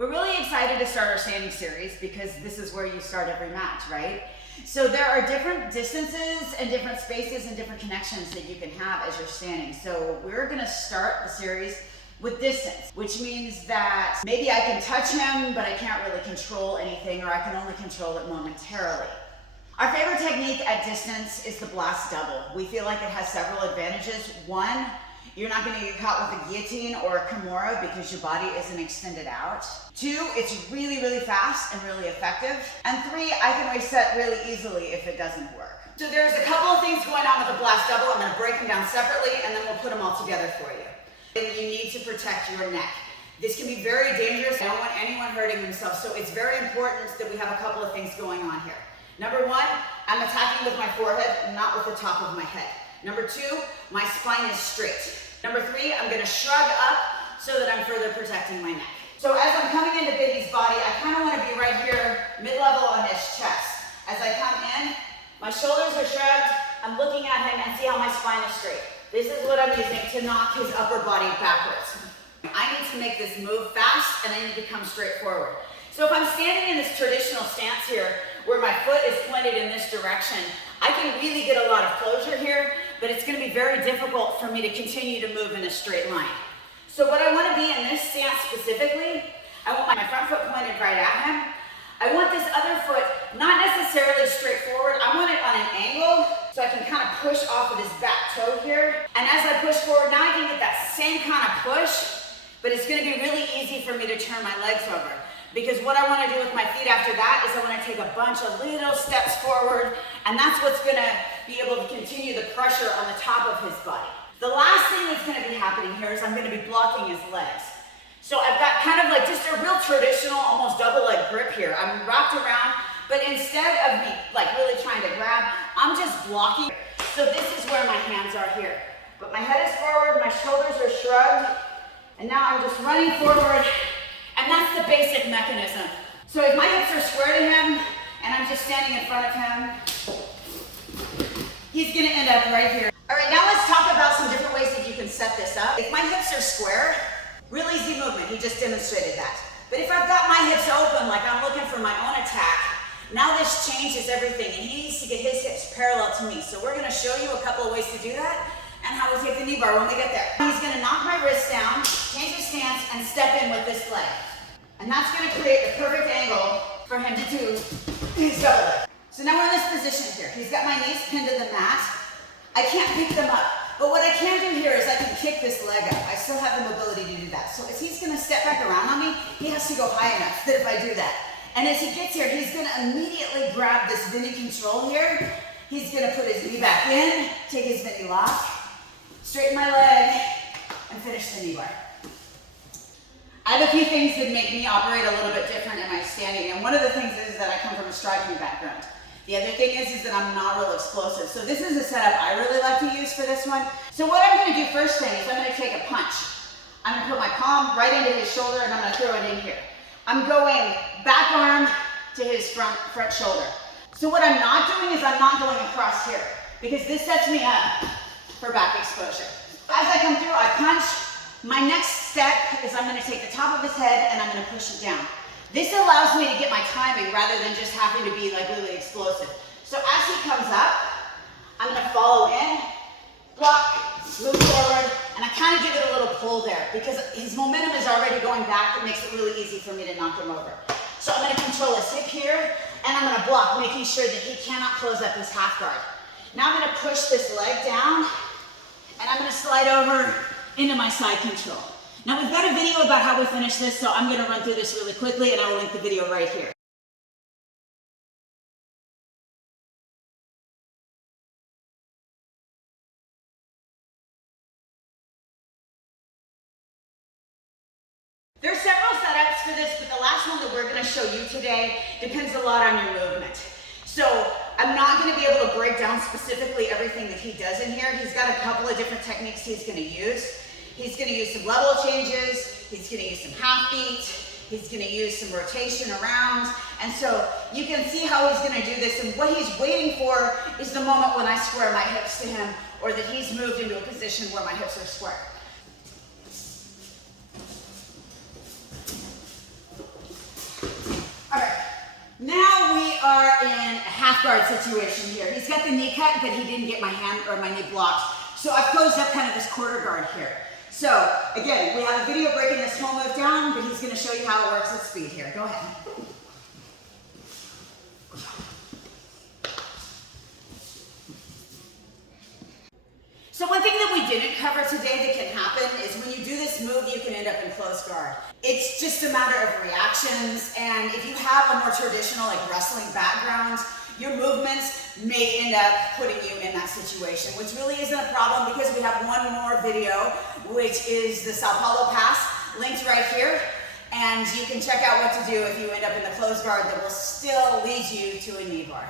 We're really excited to start our standing series because this is where you start every match, right? So there are different distances and different spaces and different connections that you can have as you're standing. So we're gonna start the series with distance, which means that maybe I can touch him, but I can't really control anything, or I can only control it momentarily. Our favorite technique at distance is the blast double. We feel like it has several advantages. One, you're not going to get caught with a guillotine or a kimura because your body isn't extended out. Two, it's really, really fast and really effective. And three, I can reset really easily if it doesn't work. So there's a couple of things going on with the blast double. I'm going to break them down separately and then we'll put them all together for you. And you need to protect your neck. This can be very dangerous. I don't want anyone hurting themselves. So it's very important that we have a couple of things going on here. Number one, I'm attacking with my forehead, not with the top of my head. Number two, my spine is straight. Number three, I'm gonna shrug up so that I'm further protecting my neck. So as I'm coming into Bendy's body, I kind of want to be right here, mid-level on his chest. As I come in, my shoulders are shrugged, I'm looking at him and see how my spine is straight. This is what I'm using to knock his upper body backwards. I need to make this move fast and I need to come straight forward. So if I'm standing in this traditional stance here, where my foot is pointed in this direction, I can really get a lot of closure here, but it's going to be very difficult for me to continue to move in a straight line. So what I want to be in this stance specifically, I want my front foot pointed right at him. I want this other foot not necessarily straight forward. I want it on an angle so I can kind of push off of this back toe here. And as I push forward, now I can get that same kind of push, but it's going to be really easy for me to turn my legs over. Because what I want to do with my feet after that is I want to take a bunch of little steps forward, and that's what's going to be able to continue the pressure on the top of his body. The last thing that's going to be happening here is I'm going to be blocking his legs. So I've got kind of like just a real traditional, almost double leg grip here. I'm wrapped around, but instead of me like really trying to grab, I'm just blocking. So this is where my hands are here. But my head is forward, my shoulders are shrugged, and now I'm just running forward. And that's the basic mechanism. So if my hips are square to him and I'm just standing in front of him, he's gonna end up right here. All right, now let's talk about some different ways that you can set this up. If my hips are square, real easy movement, he just demonstrated that. But if I've got my hips open, like I'm looking for my own attack, now this changes everything and he needs to get his hips parallel to me. So we're gonna show you a couple of ways to do that and how we take the knee bar when we get there. He's gonna knock my wrist down, change his stance, and step in with this leg. And that's gonna create the perfect angle for him to do his double leg. So now we're in this position here. He's got my knees pinned to the mat. I can't pick them up. But what I can do here is I can kick this leg up. I still have the mobility to do that. So as he's gonna step back around on me, he has to go high enough that if I do that. And as he gets here, he's gonna immediately grab this Bendy control here. He's gonna put his knee back in, take his Bendy lock, straighten my leg, and finish the knee bar. I have a few things that make me operate a little bit different in my standing, and one of the things is that I come from a striking background. The other thing is that I'm not real explosive. So this is a setup I really like to use for this one. So what I'm gonna do first thing is I'm gonna take a punch. I'm gonna put my palm right into his shoulder and I'm gonna throw it in here. I'm going back arm to his front shoulder. So what I'm not doing is I'm not going across here because this sets me up for back exposure. As I come through, I punch. My next step is I'm gonna take the top of his head and I'm gonna push it down. This allows me to get my timing rather than just having to be like really explosive. So as he comes up, I'm gonna follow in, block, move forward, and I kind of give it a little pull there because his momentum is already going back. It makes it really easy for me to knock him over. So I'm gonna control his hip here and I'm gonna block, making sure that he cannot close up his half guard. Now I'm gonna push this leg down and I'm gonna slide over into my side control. Now we've got a video about how we finish this, so I'm gonna run through this really quickly and I will link the video right here. There are several setups for this, but the last one that we're gonna show you today depends a lot on your movement. So I'm not gonna be able to break down specifically everything that he does in here. He's got a couple of different techniques he's gonna use. He's gonna use some level changes, he's gonna use some half beat, he's gonna use some rotation around, and so you can see how he's gonna do this, and what he's waiting for is the moment when I square my hips to him, or that he's moved into a position where my hips are square. half guard situation here. He's got the knee cut, but he didn't get my hand or my knee blocked. So I've closed up kind of this quarter guard here. So again, we have a video breaking this whole move down, but he's gonna show you how it works at speed here. Go ahead. So one thing that we didn't cover today that can happen is when you do this move, you can end up in close guard. It's just a matter of reactions, and if you have a more traditional like wrestling background, your movements may end up putting you in that situation, which really isn't a problem because we have one more video, which is the Sao Paulo pass, linked right here, and you can check out what to do if you end up in the close guard that will still lead you to a knee bar.